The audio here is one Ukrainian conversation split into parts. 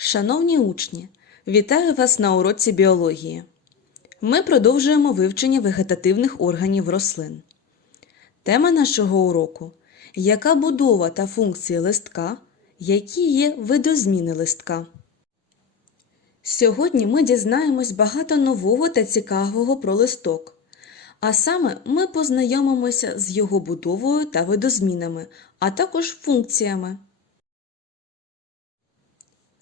Шановні учні, вітаю вас на уроці біології. Ми продовжуємо вивчення вегетативних органів рослин. Тема нашого уроку яка будова та функції листка, які є видозміни листка. Сьогодні ми дізнаємось багато нового та цікавого про листок. А саме ми познайомимося з його будовою та видозмінами, а також функціями.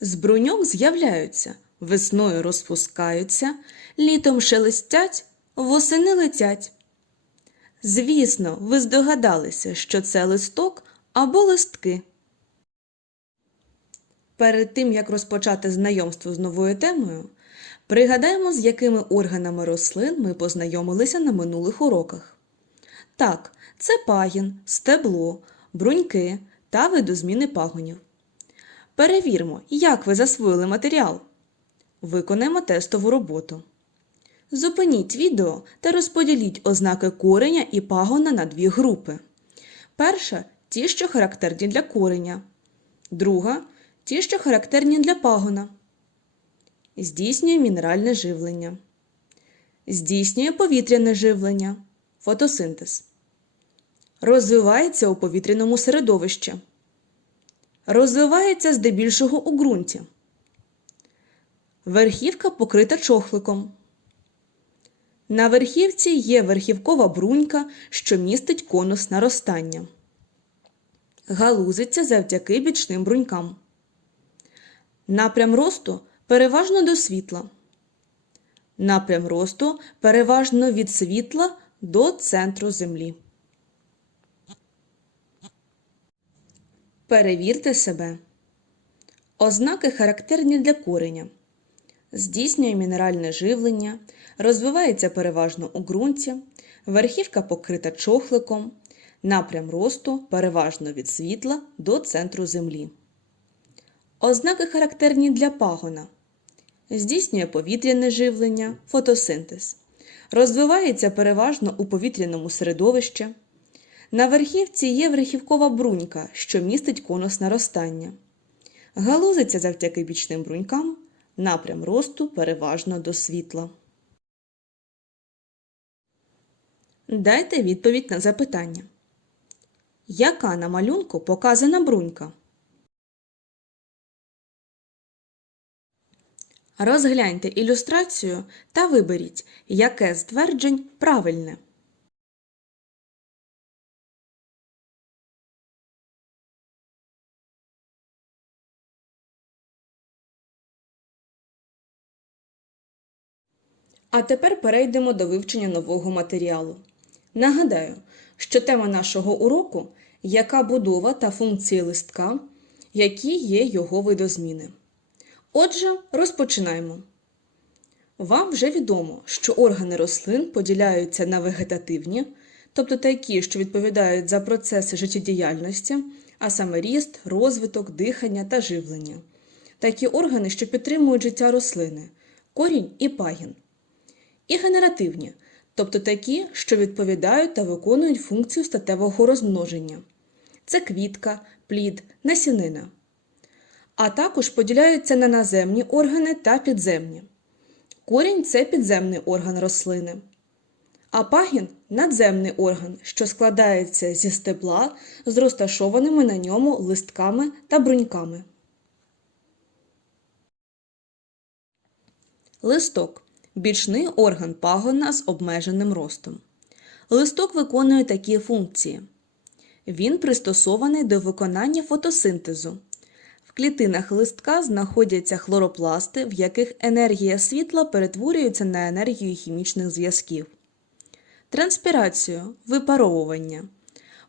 З бруньок з'являються, весною розпускаються, літом шелестять, восени летять. Звісно, ви здогадалися, що це листок або листки. Перед тим, як розпочати знайомство з новою темою, пригадаємо, з якими органами рослин ми познайомилися на минулих уроках. Так, це пагін, стебло, бруньки та видозміни пагонів. Перевірмо, як ви засвоїли матеріал. Виконаємо тестову роботу. Зупиніть відео та розподіліть ознаки кореня і пагона на дві групи. Перша ті, що характерні для кореня. Друга ті, що характерні для пагона. Здійснює мінеральне живлення. Здійснює повітряне живлення. Фотосинтез. Розвивається у повітряному середовищі. Розвивається здебільшого у ґрунті. Верхівка покрита чохликом. На верхівці є верхівкова брунька, що містить конус наростання. Галузиться завдяки бічним брунькам. Напрям росту переважно до світла. Напрям росту переважно від світла до центру Землі. Перевірте себе. Ознаки характерні для кореня. Здійснює мінеральне живлення, розвивається переважно у ґрунті, верхівка покрита чохликом, напрям росту переважно від світла до центру Землі. Ознаки характерні для пагона. Здійснює повітряне живлення, фотосинтез. Розвивається переважно у повітряному середовищі. На верхівці є верхівкова брунька, що містить конус наростання. Галузиться завдяки бічним брунькам, напрям росту переважно до світла. Дайте відповідь на запитання. Яка на малюнку показана брунька? Розгляньте ілюстрацію та виберіть, яке з тверджень правильне. А тепер перейдемо до вивчення нового матеріалу. Нагадаю, що тема нашого уроку яка будова та функції листка, які є його видозміни. Отже, розпочинаємо. Вам вже відомо, що органи рослин поділяються на вегетативні, тобто такі, що відповідають за процеси життєдіяльності, а саме ріст, розвиток, дихання та живлення. Такі органи, що підтримують життя рослини, корінь і пагін. І генеративні, тобто такі, що відповідають та виконують функцію статевого розмноження. Це квітка, плід, насінина. А також поділяються на наземні органи та підземні. Корінь це підземний орган рослини. А пагін надземний орган, що складається зі стебла з розташованими на ньому листками та бруньками. Листок бічний орган пагона з обмеженим ростом. Листок виконує такі функції. Він пристосований до виконання фотосинтезу. В клітинах листка знаходяться хлоропласти, в яких енергія світла перетворюється на енергію хімічних зв'язків. Транспірацію випаровування.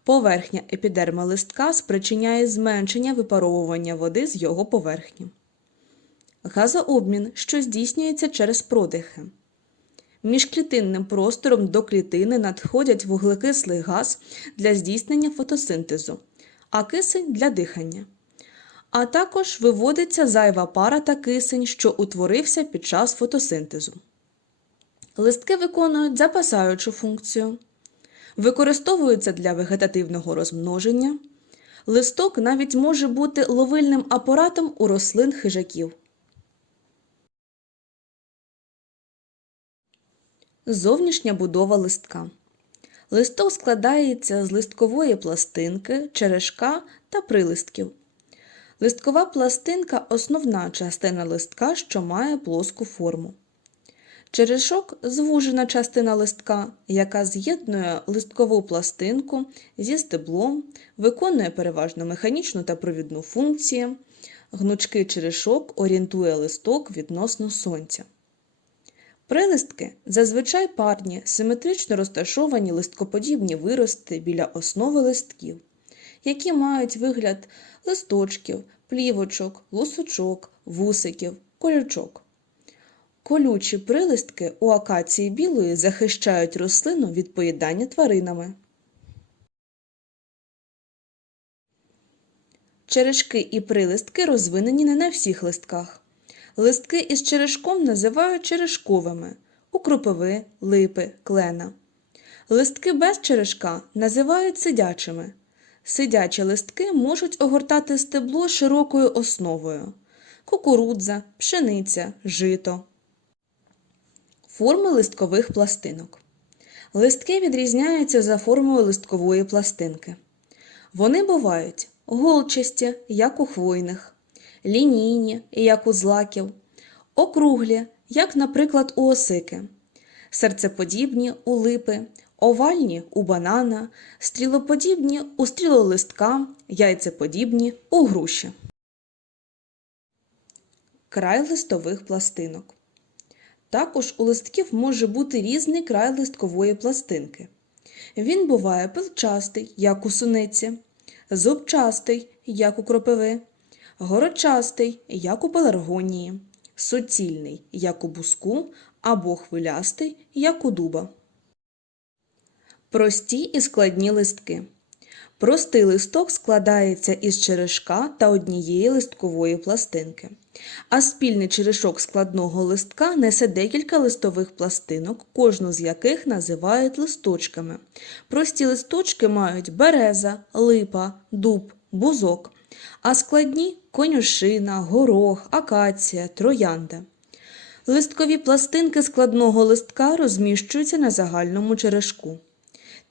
Поверхня епідерма листка спричиняє зменшення випаровування води з його поверхні. Газообмін, що здійснюється через продихи. Міжклітинним простором до клітини надходять вуглекислий газ для здійснення фотосинтезу, а кисень для дихання. А також виводиться зайва пара та кисень, що утворився під час фотосинтезу. Листки виконують запасаючу функцію, використовуються для вегетативного розмноження, Листок навіть може бути ловильним апаратом у рослин хижаків. Зовнішня будова листка. Листок складається з листкової пластинки, черешка та прилистків. Листкова пластинка основна частина листка, що має плоску форму. Черешок звужена частина листка, яка з'єднує листкову пластинку зі стеблом, виконує переважно механічну та провідну функцію. Гнучкий черешок орієнтує листок відносно сонця. Прилистки зазвичай парні, симетрично розташовані листкоподібні вирости біля основи листків, які мають вигляд листочків, плівочок, лусочок, вусиків, колючок. Колючі прилистки у акації білої захищають рослину від поїдання тваринами. Черешки і прилистки розвинені не на всіх листках. Листки із черешком називають черешковими у липи, клена. Листки без черешка називають сидячими. Сидячі листки можуть огортати стебло широкою основою кукурудза, пшениця, жито. Форми листкових пластинок. Листки відрізняються за формою листкової пластинки. Вони бувають голчасті, як у хвойних, лінійні, як у злаків, округлі, як, наприклад, у осики, серцеподібні у липи, овальні у банана, стрілоподібні у стрілолистка, яйцеподібні у груші. Край листових пластинок. Також у листків може бути різний край листкової пластинки. Він буває пилчастий, як у суниці, зубчастий, як у кропиви, горочастий, як у пеларгонії, суцільний, як у буску, або хвилястий, як у дуба. Прості і складні листки. Простий листок складається із черешка та однієї листкової пластинки, а спільний черешок складного листка несе декілька листових пластинок, кожну з яких називають листочками. Прості листочки мають береза, липа, дуб, бузок, а складні конюшина, горох, акація, троянда. Листкові пластинки складного листка розміщуються на загальному черешку.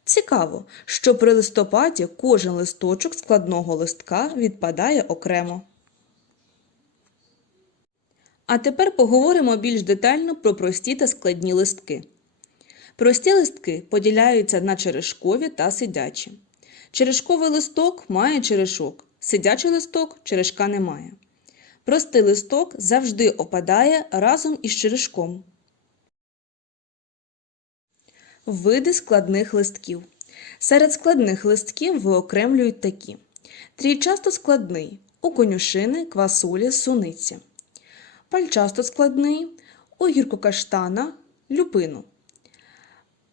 Цікаво, що при листопаді кожен листочок складного листка відпадає окремо. А тепер поговоримо більш детально про прості та складні листки. Прості листки поділяються на черешкові та сидячі. Черешковий листок має черешок, сидячий листок черешка не має. Простий листок завжди опадає разом із черешком. Види складних листків. Серед складних листків виокремлюють такі: трійчасто складний у конюшини, квасолі, суниці, пальчасто складний у гіркокаштана, люпину.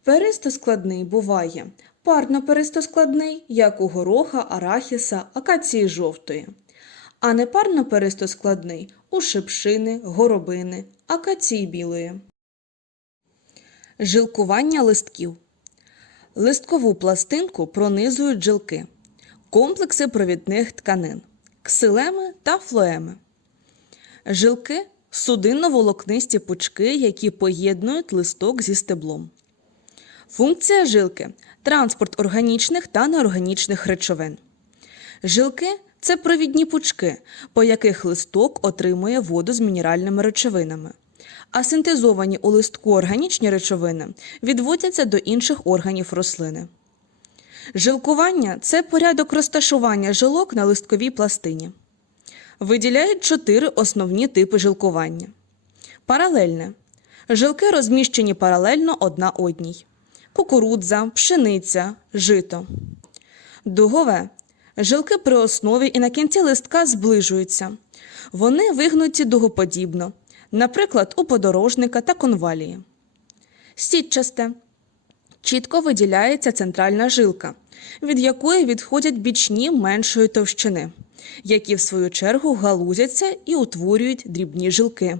Перистоскладний буває парно-перистоскладний, як у гороха, арахіса, акації жовтої, а непарно-перистоскладний у шипшини, горобини, акації білої. Жилкування листків. Листкову пластинку пронизують жилки, комплекси провідних тканин, ксилеми та флоеми. Жилки судинно-волокнисті пучки, які поєднують листок зі стеблом. Функція жилки транспорт органічних та неорганічних речовин. Жилки це провідні пучки, по яких листок отримує воду з мінеральними речовинами а синтезовані у листку органічні речовини відводяться до інших органів рослини. Жилкування це порядок розташування жилок на листковій пластині. Виділяють чотири основні типи жилкування. Паралельне. Жилки розміщені паралельно одна одній. Кукурудза, пшениця, жито. Дугове. Жилки при основі і на кінці листка зближуються. Вони вигнуті дугоподібно, наприклад, у подорожника та конвалії. Сітчасте. Чітко виділяється центральна жилка, від якої відходять бічні меншої товщини, які в свою чергу галузяться і утворюють дрібні жилки,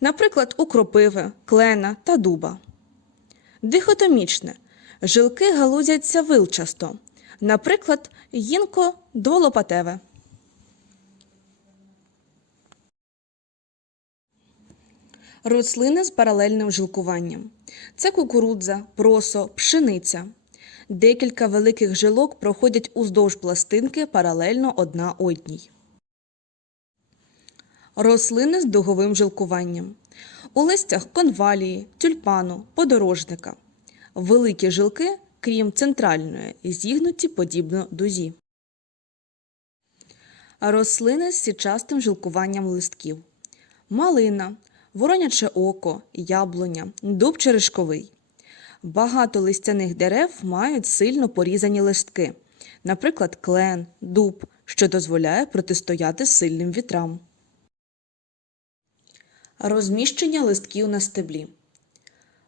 наприклад, у кропиви, клена та дуба. Дихотомічне. Жилки галузяться вилчасто. Наприклад, гінко дволопатеве. Рослини з паралельним жилкуванням. Це кукурудза, просо, пшениця. Декілька великих жилок проходять уздовж пластинки паралельно одна одній. Рослини з дуговим жилкуванням. У листях конвалії, тюльпану, подорожника. Великі жилки, крім центральної, зігнуті подібно дузі. Рослини з січастим жилкуванням листків. Малина, вороняче око, яблуня, дуб черешковий. Багато листяних дерев мають сильно порізані листки, наприклад, клен, дуб, що дозволяє протистояти сильним вітрам. Розміщення листків на стеблі.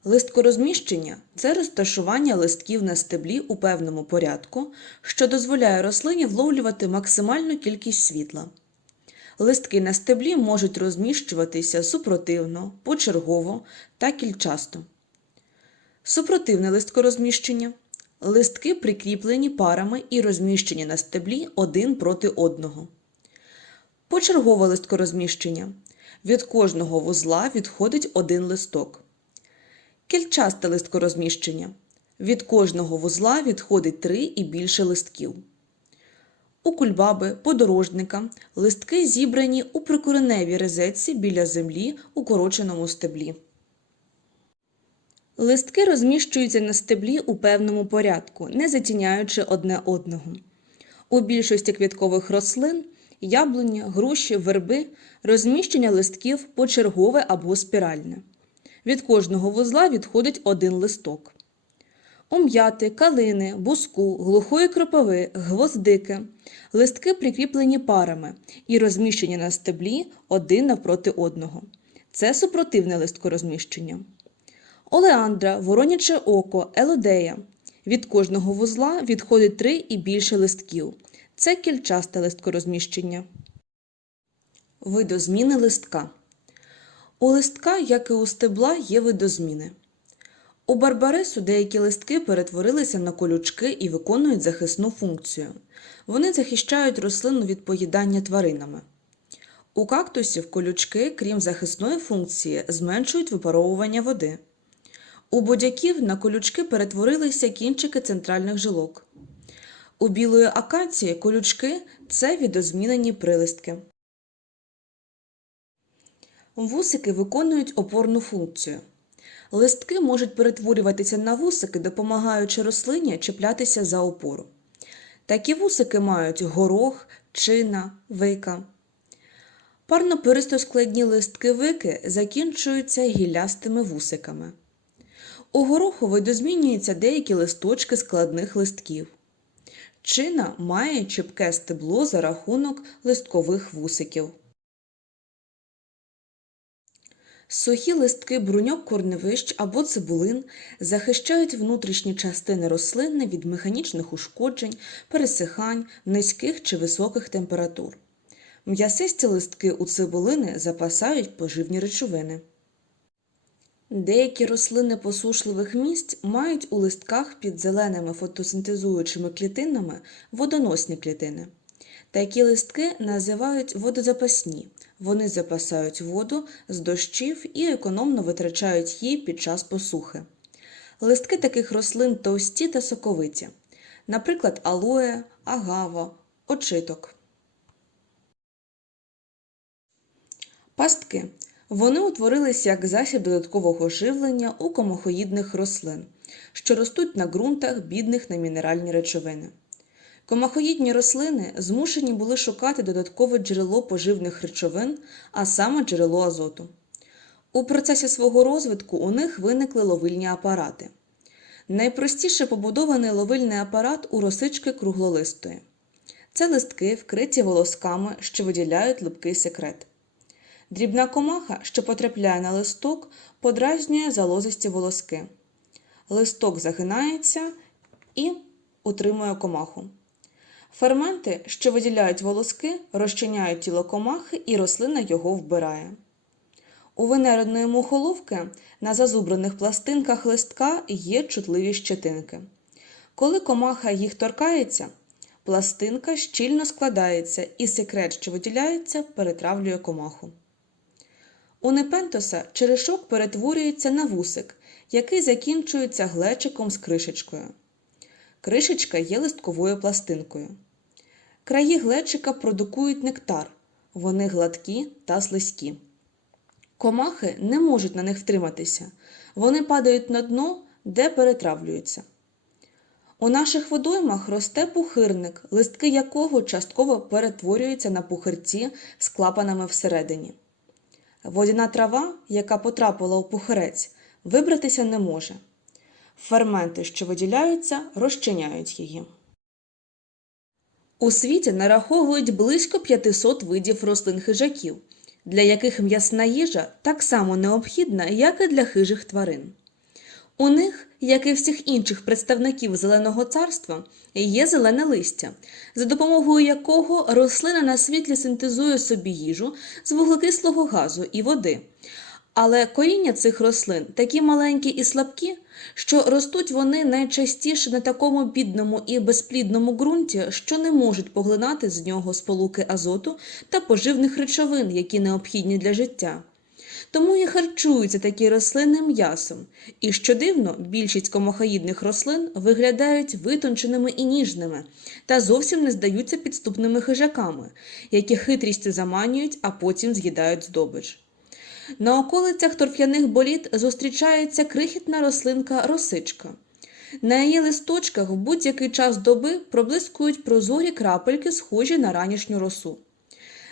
Листкорозміщення це розташування листків на стеблі у певному порядку, що дозволяє рослині вловлювати максимальну кількість світла. Листки на стеблі можуть розміщуватися супротивно, почергово та кільчасто. Супротивне листкорозміщення. Листки прикріплені парами і розміщені на стеблі один проти одного. Почергове листкорозміщення. Від кожного вузла відходить один листок. Кільчасте листкорозміщення. Від кожного вузла відходить три і більше листків. У кульбаби, подорожника листки зібрані у прикореневій резетці біля землі у короченому стеблі. Листки розміщуються на стеблі у певному порядку, не затіняючи одне одного. У більшості квіткових рослин яблуня, груші, верби розміщення листків почергове або спіральне. Від кожного вузла відходить один листок. У м'яти, калини, буску, глухої кропиви, гвоздики листки прикріплені парами і розміщені на стеблі один навпроти одного. Це супротивне листкорозміщення. Олеандра, вороняче око, елодея. Від кожного вузла відходить три і більше листків. Це кільчасте листкорозміщення. Видозміни листка. У листка, як і у стебла, є видозміни. У барбарису деякі листки перетворилися на колючки і виконують захисну функцію. Вони захищають рослину від поїдання тваринами. У кактусів колючки, крім захисної функції, зменшують випаровування води. У бодяків на колючки перетворилися кінчики центральних жилок. У білої акації колючки це відозмінені прилистки. Вусики виконують опорну функцію. Листки можуть перетворюватися на вусики, допомагаючи рослині чіплятися за опору. Такі вусики мають горох, чина, вика. Парноперистоскладні листки вики закінчуються гіллястими вусиками. У гороху видозмінюються деякі листочки складних листків. Чина має чіпке стебло за рахунок листкових вусиків. Сухі листки бруньок корневищ або цибулин захищають внутрішні частини рослини від механічних ушкоджень, пересихань, низьких чи високих температур. М'ясисті листки у цибулини запасають поживні речовини. Деякі рослини посушливих місць мають у листках під зеленими фотосинтезуючими клітинами водоносні клітини. Такі листки називають водозапасні. Вони запасають воду з дощів і економно витрачають її під час посухи. Листки таких рослин товсті та соковиті, наприклад, алоє, агава, очиток. Пастки. Вони утворилися як засіб додаткового живлення у комахоїдних рослин, що ростуть на ґрунтах, бідних на мінеральні речовини. Комахоїдні рослини змушені були шукати додаткове джерело поживних речовин, а саме джерело азоту. У процесі свого розвитку у них виникли ловильні апарати. Найпростіше побудований ловильний апарат у росички круглолистої. Це листки, вкриті волосками, що виділяють липкий секрет. Дрібна комаха, що потрапляє на листок, подразнює залозисті волоски. Листок загинається і утримує комаху. Ферменти, що виділяють волоски, розчиняють тіло комахи і рослина його вбирає. У венеридної мухоловки на зазубрених пластинках листка є чутливі щетинки. Коли комаха їх торкається, пластинка щільно складається і секрет, що виділяється, перетравлює комаху. У Непентоса черешок перетворюється на вусик, який закінчується глечиком з кришечкою. Кришечка є листковою пластинкою. Краї глечика продукують нектар, вони гладкі та слизькі. Комахи не можуть на них втриматися, вони падають на дно, де перетравлюються. У наших водоймах росте пухирник, листки якого частково перетворюються на пухирці з клапанами всередині. Водяна трава, яка потрапила у пухирець, вибратися не може. Ферменти, що виділяються, розчиняють її. У світі нараховують близько 500 видів рослин хижаків, для яких м'ясна їжа так само необхідна, як і для хижих тварин. У них, як і всіх інших представників зеленого царства, є зелене листя, за допомогою якого рослина на світлі синтезує собі їжу з вуглекислого газу і води. Але коріння цих рослин такі маленькі і слабкі, що ростуть вони найчастіше на такому бідному і безплідному ґрунті, що не можуть поглинати з нього сполуки азоту та поживних речовин, які необхідні для життя. Тому і харчуються такі рослини м'ясом. І що дивно, більшість комахоїдних рослин виглядають витонченими і ніжними та зовсім не здаються підступними хижаками, які хитрістю заманюють, а потім з'їдають здобич. На околицях торф'яних боліт зустрічається крихітна рослинка росичка. На її листочках в будь-який час доби проблискують прозорі крапельки, схожі на ранішню росу.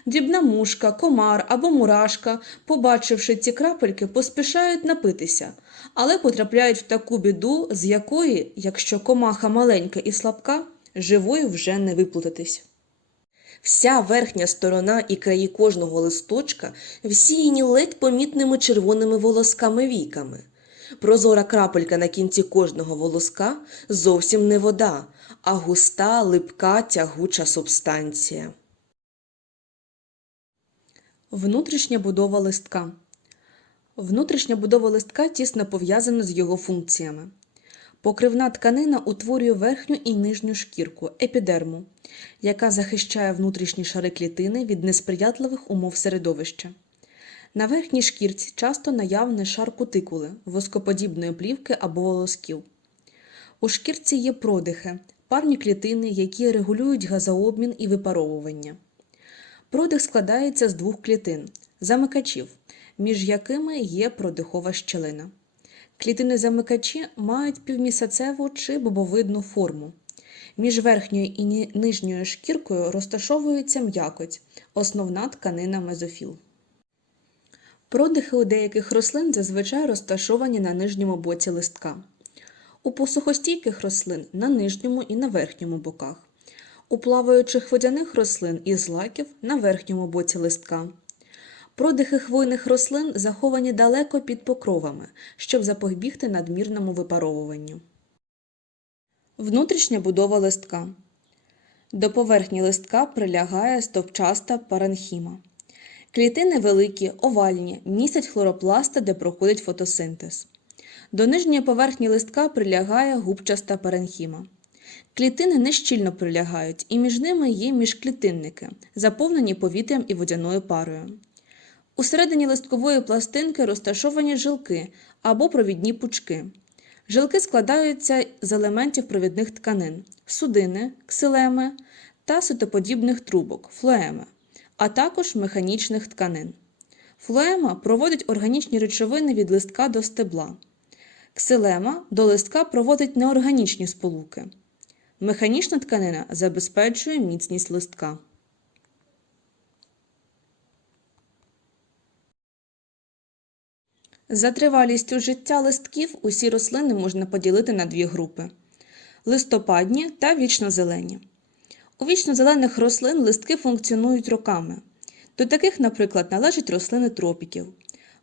Дрібна мушка, комар або мурашка, побачивши ці крапельки, поспішають напитися, але потрапляють в таку біду, з якої, якщо комаха маленька і слабка, живою вже не виплутатись. Вся верхня сторона і краї кожного листочка всіяні ледь помітними червоними волосками війками. Прозора крапелька на кінці кожного волоска зовсім не вода, а густа, липка, тягуча субстанція. Внутрішня будова листка. Внутрішня будова листка тісно пов'язана з його функціями. Покривна тканина утворює верхню і нижню шкірку епідерму, яка захищає внутрішні шари клітини від несприятливих умов середовища. На верхній шкірці часто наявний шар кутикули, воскоподібної плівки або волосків. У шкірці є продихи, парні клітини, які регулюють газообмін і випаровування. Продих складається з двох клітин замикачів, між якими є продихова щелина. Клітини замикачі мають півмісяцеву чи бобовидну форму. Між верхньою і нижньою шкіркою розташовується м'якоть, основна тканина мезофіл. Продихи у деяких рослин зазвичай розташовані на нижньому боці листка. У посухостійких рослин на нижньому і на верхньому боках. У плаваючих водяних рослин і злаків на верхньому боці листка. Продихи хвойних рослин заховані далеко під покровами, щоб запобігти надмірному випаровуванню. Внутрішня будова листка. До поверхні листка прилягає стовпчаста паренхіма. Клітини великі, овальні, містять хлоропласти, де проходить фотосинтез. До нижньої поверхні листка прилягає губчаста паренхіма. Клітини нещільно прилягають, і між ними є міжклітинники, заповнені повітрям і водяною парою. У середині листкової пластинки розташовані жилки або провідні пучки. Жилки складаються з елементів провідних тканин судини, ксилеми та ситоподібних трубок флоеми, а також механічних тканин. Флоема проводить органічні речовини від листка до стебла. Ксилема до листка проводить неорганічні сполуки. Механічна тканина забезпечує міцність листка. За тривалістю життя листків усі рослини можна поділити на дві групи листопадні та вічнозелені. У вічнозелених рослин листки функціонують роками. До таких, наприклад, належать рослини тропіків,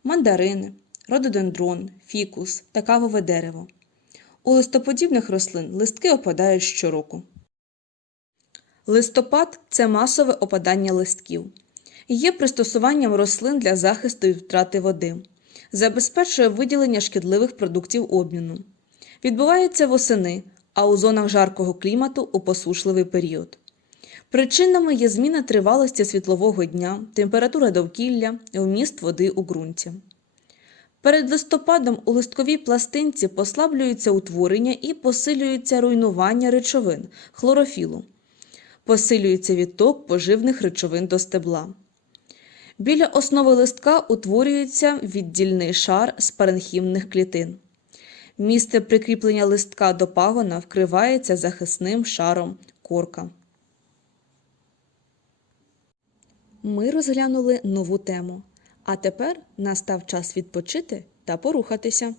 мандарини, рододендрон, фікус та кавове дерево. У листоподібних рослин листки опадають щороку. Листопад це масове опадання листків. Є пристосуванням рослин для захисту від втрати води забезпечує виділення шкідливих продуктів обміну. Відбувається восени, а у зонах жаркого клімату у посушливий період. Причинами є зміна тривалості світлового дня, температура довкілля, вміст води у ґрунті. Перед листопадом у листковій пластинці послаблюється утворення і посилюється руйнування речовин хлорофілу. Посилюється відток поживних речовин до стебла. Біля основи листка утворюється віддільний шар з паренхімних клітин. Місце прикріплення листка до пагона вкривається захисним шаром корка. Ми розглянули нову тему. А тепер настав час відпочити та порухатися.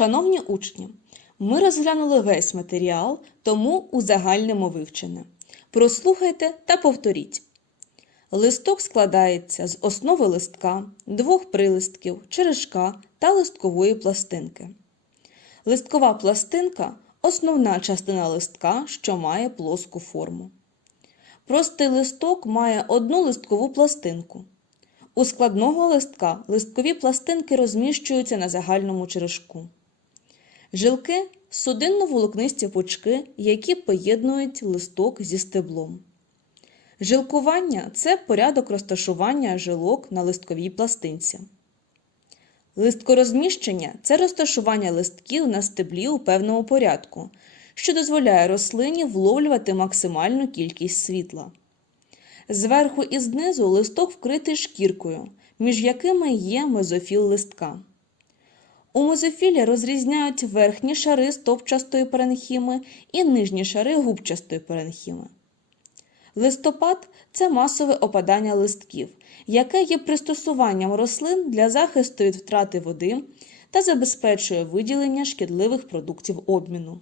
Шановні учні, ми розглянули весь матеріал, тому узагальнимо вивчене. Прослухайте та повторіть. Листок складається з основи листка, двох прилистків, черешка та листкової пластинки. Листкова пластинка основна частина листка, що має плоску форму. Простий листок має одну листкову пластинку. У складного листка листкові пластинки розміщуються на загальному черешку. Жилки судинно-волокнисті пучки, які поєднують листок зі стеблом. Жилкування це порядок розташування жилок на листковій пластинці. Листкорозміщення це розташування листків на стеблі у певному порядку, що дозволяє рослині вловлювати максимальну кількість світла. Зверху і знизу листок вкритий шкіркою, між якими є мезофіл листка. У мезофілі розрізняють верхні шари стовпчастої паренхіми і нижні шари губчастої паренхіми. Листопад це масове опадання листків, яке є пристосуванням рослин для захисту від втрати води та забезпечує виділення шкідливих продуктів обміну.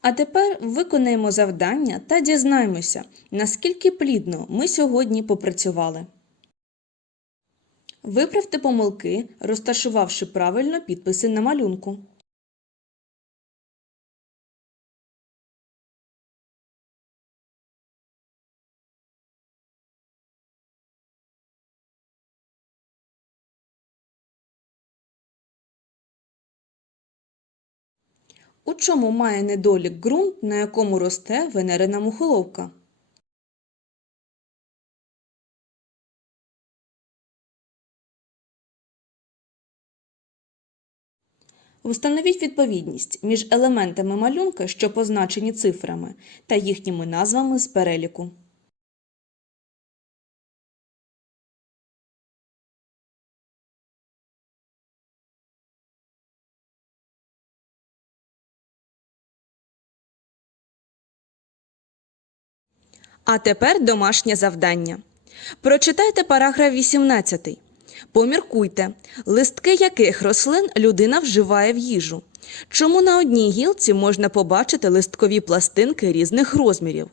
А тепер виконаємо завдання та дізнаємося, наскільки плідно ми сьогодні попрацювали. Виправте помилки, розташувавши правильно підписи на малюнку. У чому має недолік ґрунт, на якому росте венерина мухоловка? Встановіть відповідність між елементами малюнка, що позначені цифрами, та їхніми назвами з переліку. А тепер домашнє завдання. Прочитайте параграф 18. Поміркуйте, листки яких рослин людина вживає в їжу. Чому на одній гілці можна побачити листкові пластинки різних розмірів?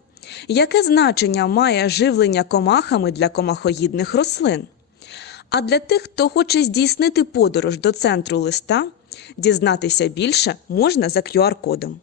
Яке значення має живлення комахами для комахоїдних рослин? А для тих, хто хоче здійснити подорож до центру листа, дізнатися більше можна за QR-кодом.